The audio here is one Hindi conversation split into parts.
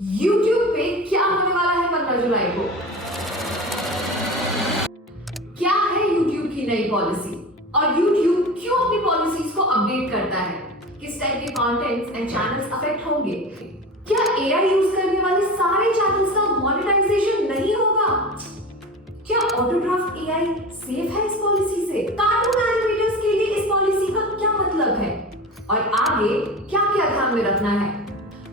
YouTube पे क्या होने वाला है 15 जुलाई को? क्या है YouTube की नई पॉलिसी और YouTube क्यों अपनी पॉलिसीज को अपडेट करता है? किस टाइप के कंटेंट्स एंड चैनल्स अफेक्ट होंगे? क्या AI यूज करने वाले सारे चैनल्स का मोनेटाइजेशन नहीं होगा? क्या ऑटोड्राफ्ट AI सेफ है इस पॉलिसी से? कार्टून एनिमेटर्स के लिए इस पॉलिसी का क्या मतलब है और आगे क्या क्या ध्यान में रखना है?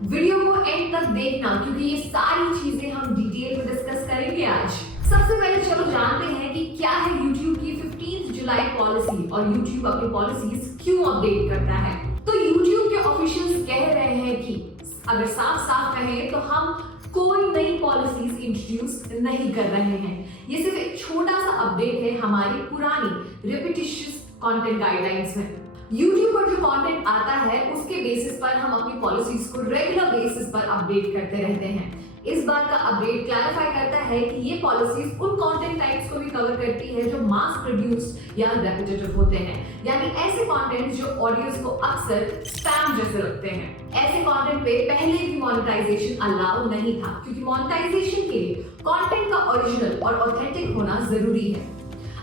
वीडियो को एंड तक देखना क्योंकि ये सारी चीजें हम डिटेल में डिस्कस करेंगे आज। सबसे पहले चलो जानते हैं कि क्या है YouTube की 15 जुलाई पॉलिसी और YouTube अपनी पॉलिसीज क्यों अपडेट करता है। तो YouTube के ऑफिशियल्स कह रहे हैं कि अगर साफ साफ कहें तो हम कोई नई पॉलिसीज इंट्रोड्यूस नहीं कर रहे हैं। ये सिर्फ एक छोटा सा अपडेट है हमारी पुरानी रिपीटिशियस कंटेंट गाइडलाइंस में। YouTube पर जो कंटेंट आता है उसके बेसिस पर हम अपनी पॉलिसीज को रेगुलर बेसिस पर अपडेट करते रहते हैं। इस बार का अपडेट क्लैरिफाई करता है कि ये पॉलिसीज उन कंटेंट टाइप्स को भी कवर करती है जो मास प्रोड्यूस्ड या रेपिटेटिव होते हैं, यानी ऐसे कंटेंट जो ऑडियंस को अक्सर स्पैम जैसे लगते हैं। ऐसे कंटेंट पे पहले भी मोनेटाइजेशन अलाउ नहीं था क्योंकि मोनेटाइजेशन के लिए कंटेंट का ओरिजिनल और ऑथेंटिक होना जरूरी है।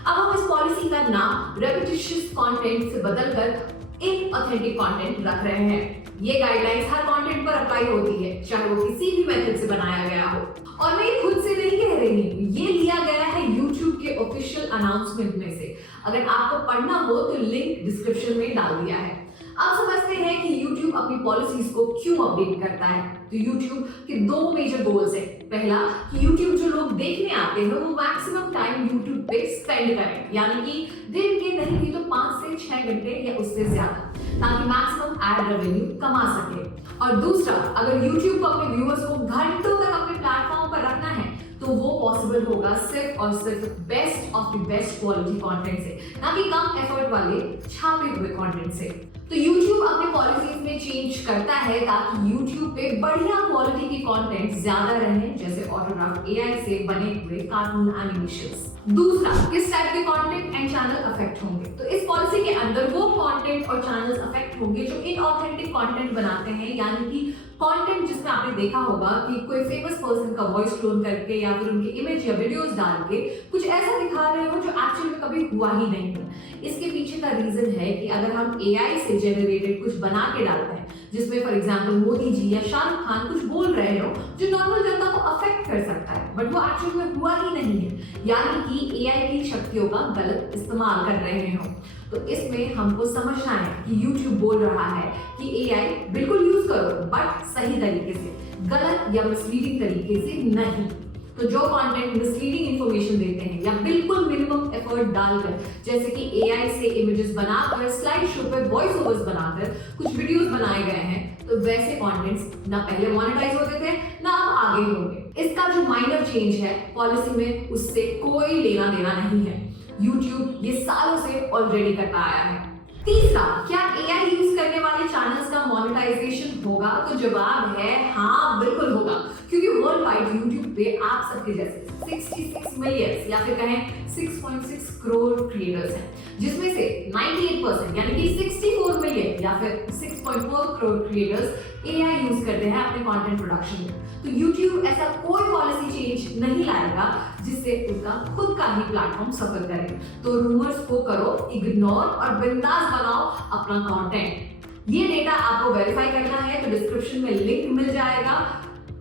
अब हम इस पॉलिसी का नाम रेपिटिशियस कंटेंट से बदलकर इनऑथेंटिक कंटेंट रख रहे हैं। ये गाइडलाइंस हर कंटेंट पर अप्लाई होती है, चाहे वो किसी भी मेथड से बनाया गया हो। और मैं ये खुद से नहीं कह रही हूँ, ये लिया गया है YouTube के ऑफिशियल अनाउंसमेंट में से। अगर आपको पढ़ना हो तो लिंक डिस्क्रिप्शन में डाल दिया है। अब समझते हैं कि YouTube अपनी पॉलिसीज को क्यों अपडेट करता है। तो YouTube के दो मेजर गोल्स हैं। पहला कि YouTube जो लोग देखने आते हैं वो मैक्सिमम टाइम YouTube पे स्पेंड करें, यानी कि दिन के नहीं भी तो 5 से 6 घंटे या उससे ज्यादा, ताकि मैक्सिमम एड रेवेन्यू कमा सके। और दूसरा, अगर YouTube को अपने व्यूअर्स को घंटों तक अपने प्लेटफॉर्म पर रखना है तो वो पॉसिबल होगा सिर्फ और सिर्फ best of the best quality content से, ना कि कम एफर्ट वाले छापे हुए कंटेंट से। तो YouTube अपने पॉलिसीज में चेंज करता है ताकि YouTube पे बढ़िया क्वालिटी के कंटेंट ज्यादा रहें, जैसे ऑटोग्राफ AI से बने हुए कार्टून एनिमेशंस। दूसरा, किस टाइप के कंटेंट एंड चैनल अफेक्ट होंगे। तो इस पॉलिसी के अंदर वो कंटेंट और चैनल्स अफेक्ट होंगे जो इनऑथेंटिक कंटेंट बनाते हैं, यानी कि कंटेंट जिसमें आपने देखा होगा कि कोई फेमस पर्सन का वॉइस क्लोन करके या फिर उनके इमेज या वीडियोस डाल के कुछ ऐसा दिखा रहे हो जो एक्चुअली में कभी हुआ ही नहीं है। इसके पीछे का रीजन है कि अगर हम AI से जनरेटेड कुछ बना के डालते हैं जिसमें फॉर एग्जांपल मोदी जी या शाहरुख खान कुछ बोल रहे हो जो नॉर्मल जनता को अफेक्ट कर सकता है, बट वो एक्चुअली में हुआ ही नहीं है, यानी कि AI की शक्तियों का गलत इस्तेमाल कर रहे हो। तो इसमें हमको समझना है कि YouTube बोल रहा है कि AI बिल्कुल यूज करो बट सही तरीके से, गलत या मिसलीडिंग तरीके से नहीं। तो जो कंटेंट मिसलीडिंग इंफॉर्मेशन देते हैं या बिल्कुल मिनिमम एफर्ट डालकर, जैसे कि AI से इमेजेस बनाकर स्लाइड शो पे वॉइस ओवर्स बनाकर कुछ वीडियोस बनाए गए हैं, तो वैसे कंटेंट्स ना पहले मोनेटाइज होते थे ना अब आगे होंगे। इसका जो माइनर चेंज है पॉलिसी में उससे कोई लेना देना नहीं है। YouTube ये सालों से ऑलरेडी करता आया है। तीसरा, क्या AI यूज करने वाले चैनल्स का मोनेटाइजेशन होगा? तो जवाब है हाँ, बिल्कुल होगा, क्योंकि वर्ल्ड वाइड YouTube पे आप सबके जैसे 66 मिलियन या फिर कहें 6.6 करोड़ क्रिएटर्स हैं, जिसमें से 98% यानी कि 64 मिलियन या फिर 6.4 करोड़ क्रिएटर्स AI यूज करते हैं अपने कंटेंट प्रोडक्शन में। तो YouTube ऐसा कोई पॉलिसी चेंज नहीं लाएगा जिससे उसका खुद का ही प्लेटफॉर्म सफर करे। तो रूमर्स को करो इग्नोर और बिंदास बनाओ अपना कंटेंट। ये डेटा आपको वेरीफाई करना है तो डिस्क्रिप्शन में लिंक मिल जाएगा।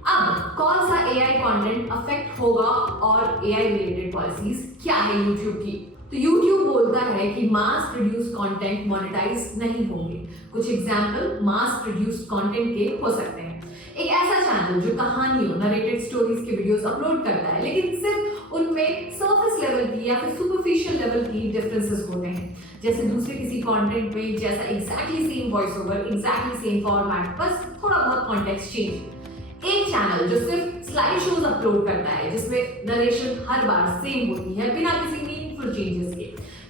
अब कौन सा AI कंटेंट अफेक्ट होगा और AI रिलेटेड पॉलिसीज क्या है YouTube की। तो YouTube बोलता है कि मास प्रोड्यूस कंटेंट मोनेटाइज नहीं होंगे। कुछ एग्जांपल मास प्रोड्यूस कंटेंट के हो सकते हैं। एक ऐसा चैनल जो कहानियों नरेटेड स्टोरीज के वीडियोस अपलोड करता है लेकिन सिर्फ उनमें सरफेस लेवल की या फिर सुपरफिशियल लेवल की डिफरेंसेस होते हैं, जैसे दूसरे किसी कंटेंट में जैसा exactly same voice over, exactly same format, बस थोड़ा बहुत कॉन्टेक्स्ट चेंज। एक चैनल जो सिर्फ स्लाइड शोज अपलोड करता है जिसमें नरेशन हर बार सेम होती है बिना किसी मीनिंगफुल चेंजेस के,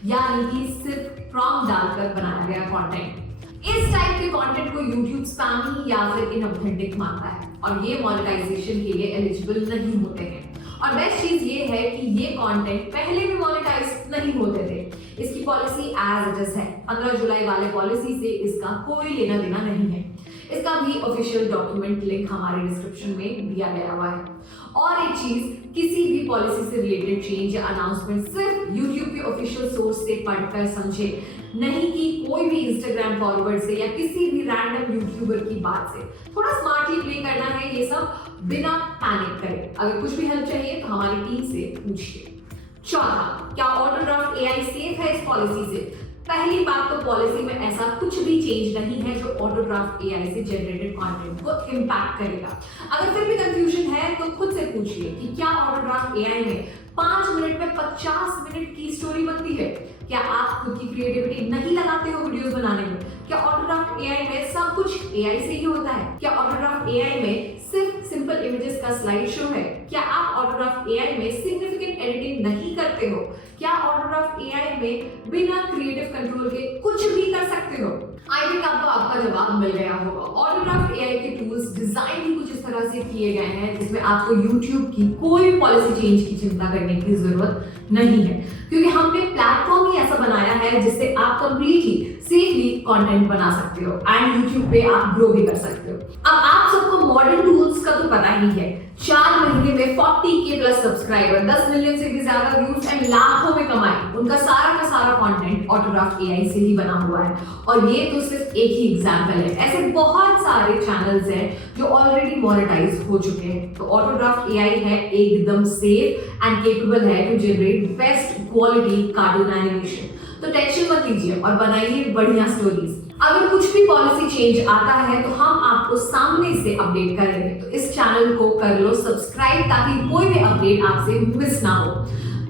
यानी कि सिर्फ प्रॉम्प्ट डालकर बनाया गया कंटेंट। इस टाइप के कंटेंट को YouTube स्पैमी या फिर इनऑथेंटिक मानता है और ये मोनेटाइजेशन के लिए एलिजिबल नहीं होते हैं। और बेस्ट चीज ये है कि ये कंटेंट पहले भी मोनेटाइज नहीं होते थे। इसकी पॉलिसी एज इट इज है। 15 जुलाई वाले पॉलिसी से इसका कोई लेना देना नहीं है। इसका भी ऑफिशियल डॉक्यूमेंट लिंक हमारे डिस्क्रिप्शन में दिया गया हुआ है। और एक चीज, किसी भी पॉलिसी से रिलेटेड चेंज या अनाउंसमेंट सिर्फ YouTube के ऑफिशियल सोर्स से पढ़कर समझे, नहीं कि कोई भी इंस्टाग्राम फॉरवर्ड से या किसी भी रैंडम यूट्यूबर की बात से। थोड़ा स्मार्टली प्ले करना है ये सब, बिना पैनिक करे। अगर कुछ भी हेल्प चाहिए तो हमारी टीम से पूछिए। चौथा, क्या ऑटो ड्राफ्ट AI सेफ है इस पॉलिसी से? पहली बात तो पॉलिसी में ऐसा कुछ भी चेंज नहीं है जो ऑटो ड्राफ्ट AI से जनरेटेड कंटेंट को इंपैक्ट करेगा। अगर फिर भी कंफ्यूजन है तो खुद से पूछिए कि क्या ऑटो ड्राफ्ट AI में 5 मिनट में 50 मिनट की स्टोरी बनती है? क्या आप खुद की क्रिएटिविटी नहीं लगाते हो वीडियोस बनाने में? क्या ऑटो ड्राफ्ट AI में सब कुछ AI से ही होता है? क्या ऑटो ड्राफ्ट AI में सिर्फ सिंपल इमेजेस का स्लाइड शो है? क्या आप ऑटो ड्राफ्ट AI में सिग्निफिकेंट एडिटिंग नहीं करते हो? क्या ऑटो ड्राफ्ट AI में बिना क्रिएटिव कंट्रोल के कुछ भी कर सकते हो? आई थिंक आपको आपका जवाब मिल गया होगा। ऑटो ड्राफ्ट AI के टूल्स डिजाइन ही कुछ इस तरह से किए गए हैं जिसमें आपको YouTube की कोई भी पॉलिसी चेंज की चिंता करने की जरूरत नहीं है, क्योंकि हमने प्लेटफॉर्म ही ऐसा बनाया है जिससे आप कंप्लीटली सेफली कंटेंट बना सकते हो एंड YouTube पे आप ग्रो भी कर सकते हो। अब आप सबको मॉडर्न टूल्स का तो पता ही है। 4 महीने में 40K प्लस सब्सक्राइबर, 10 मिलियन से भी ज्यादा व्यूज एंड लाखों में कमाई, उनका सारा का सारा कंटेंट ऑटो ड्राफ्ट AI से ही बना हुआ है। और ये तो सिर्फ एक ही एग्जांपल है, ऐसे बहुत सारे चैनल्स हैं जो ऑलरेडी मोनेटाइज हो चुके हैं। तो ऑटो ड्राफ्ट AI है एकदम सेफ एंड केपेबल है to generate best quality cartoon animation. तो टेंशन मत लीजिए और बनाइए बढ़िया स्टोरीज। अगर कुछ भी पॉलिसी चेंज आता है तो हम आपको सामने से अपडेट करेंगे, तो इस चैनल को कर लो सब्सक्राइब ताकि कोई भी अपडेट आपसे मिस ना हो।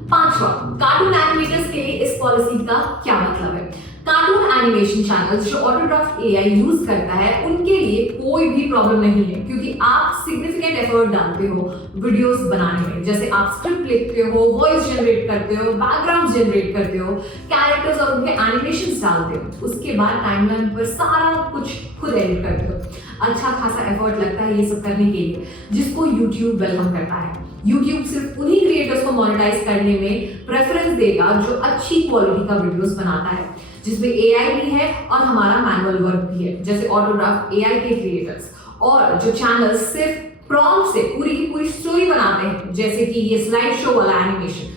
पांचवा, कार्टून एनिमेटर्स के लिए इस पॉलिसी का क्या मतलब है? कार्टून एनिमेशन चैनल्स जो ऑटो ड्राफ्ट AI यूज करता है उनके लिए कोई भी प्रॉब्लम नहीं है, क्योंकि आप सिग्निफिकेंट एफर्ट डालते हो वीडियोस बनाने में। जैसे आप स्क्रिप्ट लिखते हो, वॉइस जनरेट करते हो, बैकग्राउंड जनरेट करते हो, कैरेक्टर्स और उनके एनिमेशंस डालते हो, उसके बाद टाइमलाइन पर सारा कुछ खुद एडिट करते हो। अच्छा खासा एफर्ट लगता है ये सब करने के लिए, जिसको YouTube वेलकम करता है। YouTube सिर्फ उन्हीं क्रिएटर्स को मोनेटाइज करने में प्रेफरेंस देगा जो अच्छी क्वालिटी का वीडियोस बनाता है, जिसमें AI भी है और हमारा मैनुअल वर्क भी है, जैसे ऑटो ड्राफ्ट AI के क्रिएटर्स। और जो चैनल सिर्फ प्रॉम्प्ट से पूरी की पूरी स्टोरी बनाते हैं, जैसे कि ये स्लाइड शो वाला एनिमेशन,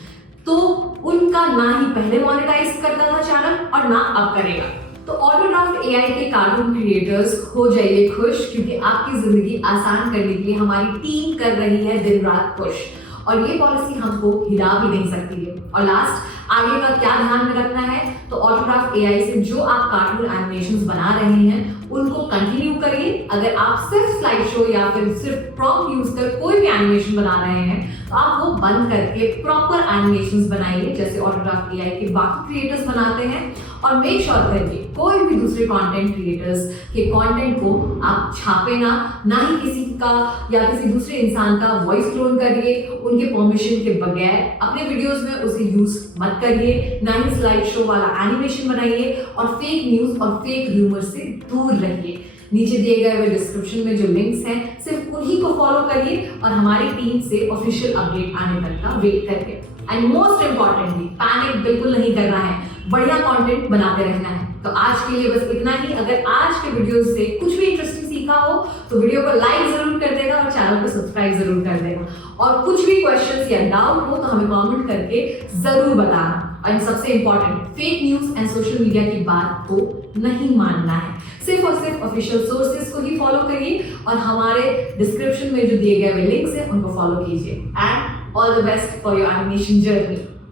तो उनका ना ही पहले मोनेटाइज करता था चैनल और ना अब करेगा। तो ऑटो ड्राफ्ट AI के कार्टून क्रिएटर्स हो जाइए खुश, क्योंकि आपकी जिंदगी आसान करने के लिए हमारी टीम कर रही है दिन रात पुश, और ये पॉलिसी हमको हिला भी नहीं सकती है। और लास्ट, आगे का क्या ध्यान में रखना है, तो ऑटो ड्राफ्ट AI से जो आप कार्टून एनिमेशंस बना रहे हैं उनको कंटिन्यू करिए। अगर आप सिर्फ स्लाइड शो या फिर सिर्फ प्रॉम्प्ट यूज कर कोई भी एनिमेशन बना रहे हैं तो आप वो बंद करके प्रॉपर एनिमेशंस बनाइए, जैसे ऑटो ड्राफ्ट AI के बाकी क्रिएटर्स बनाते हैं। और मेक श्योर करिए कोई भी दूसरे कंटेंट क्रिएटर्स के कंटेंट को आप छापे ना ही किसी का या किसी दूसरे इंसान का वॉइस क्लोन करिए उनके परमिशन के बगैर अपने वीडियोस में उसे यूज मत करिए, ना ही स्लाइड शो वाला एनिमेशन बनाइए, और फेक न्यूज और फेक रूमर से दूर रहिए। नीचे दिए गए हुए डिस्क्रिप्शन में जो लिंक्स हैं सिर्फ उन्हीं को फॉलो करिए और हमारी टीम से ऑफिशियल अपडेट आने तक का वेट करिए। एंड मोस्ट इंपॉर्टेंटली, पैनिक बिल्कुल नहीं करना है, बढ़िया कंटेंट बनाते रहना है। तो आज के लिए बस इतना ही। अगर आज के वीडियो से कुछ भी इंटरेस्टिंग सीखा हो तो वीडियो को लाइक जरूर कर देना और चैनल को सब्सक्राइब जरूर कर देना। और कुछ भी क्वेश्चंस या डाउट हो तो हमें कमेंट करके जरूर बताना। और सबसे important, fake news and social media की बात को नहीं मानना है, सिर्फ और सिर्फ ऑफिशियल सोर्सेज को ही फॉलो करिए और हमारे डिस्क्रिप्शन में जो दिए गए हुए लिंक्स हैं उनको फॉलो कीजिए। And all the best for your animation journey.